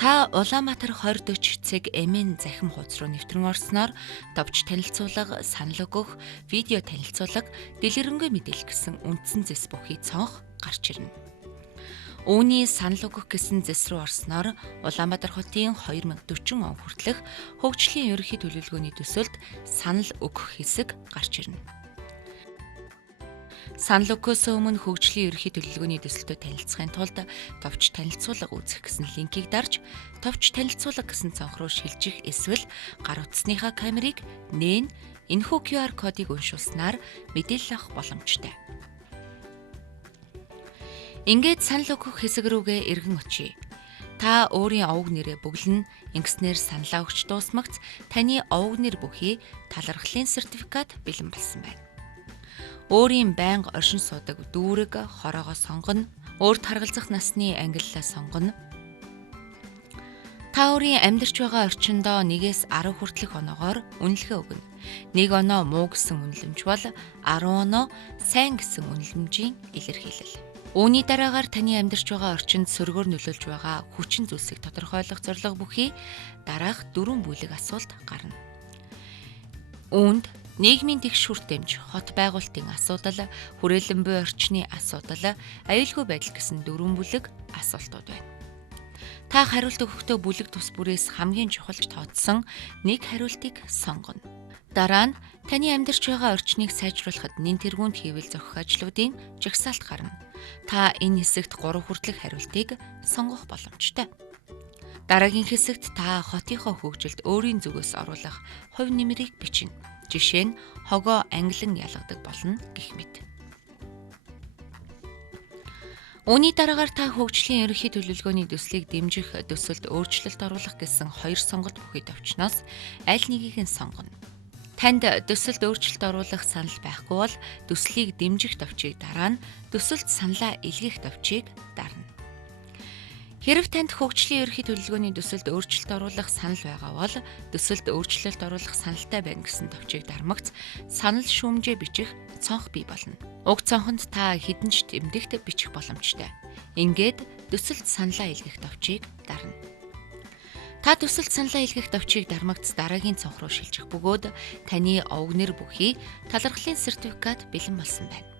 Та Улаанбаатар 2040 цаг эмийн захим хуудас руу нэвтрэн орсноор товч танилцуулга, санал өгөх, видео танилцуулга, дэлгэрэнгүй мэдээлэл гэсэн үндсэн зэс бүхий цонх гарч ирнэ. Үүний санал өгөх гэсэн зэс рүү орсноор Улаанбаатар хотын 2040 он хүртэлх хөгжлийн ерөнхий төлөвлөгөөний төсөлд санал өгөх хэсэг гарч ирнэ. Санал өгөхөөс өмнө хөгжлийн ерөнхий төлөвлөгөөний төсөлтөд танилцахын тулд товч танилцуулга үзэх гэсэн линкийг дарж, товч танилцуулга гэсэн цонх руу шилжих эсвэл гар утасныхаа камерыг нээн энэхүү QR кодыг уншуулснаар мэдээлэл авах боломжтой. Ингээд санал өгөх хэсэг рүүгээ эргэн очие. Та өөрийн овог нэрээ бөглөн ингэснээр саналаа өгч дуусмагц таны овог нэр бүхий талархлын сертификат бэлэн болсон байна. Өөрийн байнга оршин суудаг дүүрэг, хороогоо сонгоно, өөрт харгалзах насны ангиллаа сонгоно. Та өөрийн амьдарч байгаа орчиндөө 1-10 хүртэлх оноогоор үнэлгээ өгнө. 1 оноо муу гэсэн үнэлэмж бол 10 оноо сайн гэсэн үнэлэмжийн илэрхийлэл. Үүний дараагаар таны амьдарч байгаа орчинд сөргөөр нөлөөлж байгаа хүчин зүйлсийг тодорхойлох зорилго бүхий дараах 4 бүлэг асуулт гарна. Үүнд нийгмийн тэгш хүртээмж, хот байгуулалтын асуудал, хүрээлэн буй орчны асуудал, аюулгүй байдал гэсэн 4 бүлэг асуултууд байна. Та хариулт өгөхдөө бүлэг тус бүрээс хамгийн чухалж тооцсон нэг хариултыг сонгоно. Дараа нь таны амьдарч байгаа орчныг сайжруулахад нэн тэргуунд хийвэл зохих ажлуудын жагсаалт гарна. Та энэ хэсэгт 3 хүртэлх хариултыг сонгох боломжтой. Дараагийн хэсэгт та хотынхоо хөгжилд өөрийн зүгээс оруулах хувь нэмрийг бичнэ. Жишээ нь хогоо англин ялгадаг болно гэх мэт. Үүний дараагаар та хөгжлийн ерөнхий төлөвлөгөөний төслийг дэмжих, төсөлд өөрчлөлт оруулах гэсэн 2 сонголт бүхий товчноос аль нэгийг нь сонгоно. Танд төсөлд өөрчлөлт оруулах санал байхгүй бол төслийг дэмжих товчийг дараа нь төсөлд саналаа илгээх товчийг дарна. Хэрэв танд хөгжлийн ерөнхий төлөвлөгөөний төсөлд өөрчлөлт оруулах санал байгаа бол төсөлд өөрчлөлт оруулах саналтай байна гэсэн товчийг дармагц санал шүүмжээ бичих цонх бий болно. Уг цонхонд та хэдэн ч тэмдэгт бичих боломжтой. Ингээд төсөлд саналаа илгээх товчийг дарна. Та төсөлд саналаа илгээх товчийг дармагц дараагийн цонх руу шилжих бөгөөд таны овог нэр бүхий талархлын сертификат бэлэн болсон байна.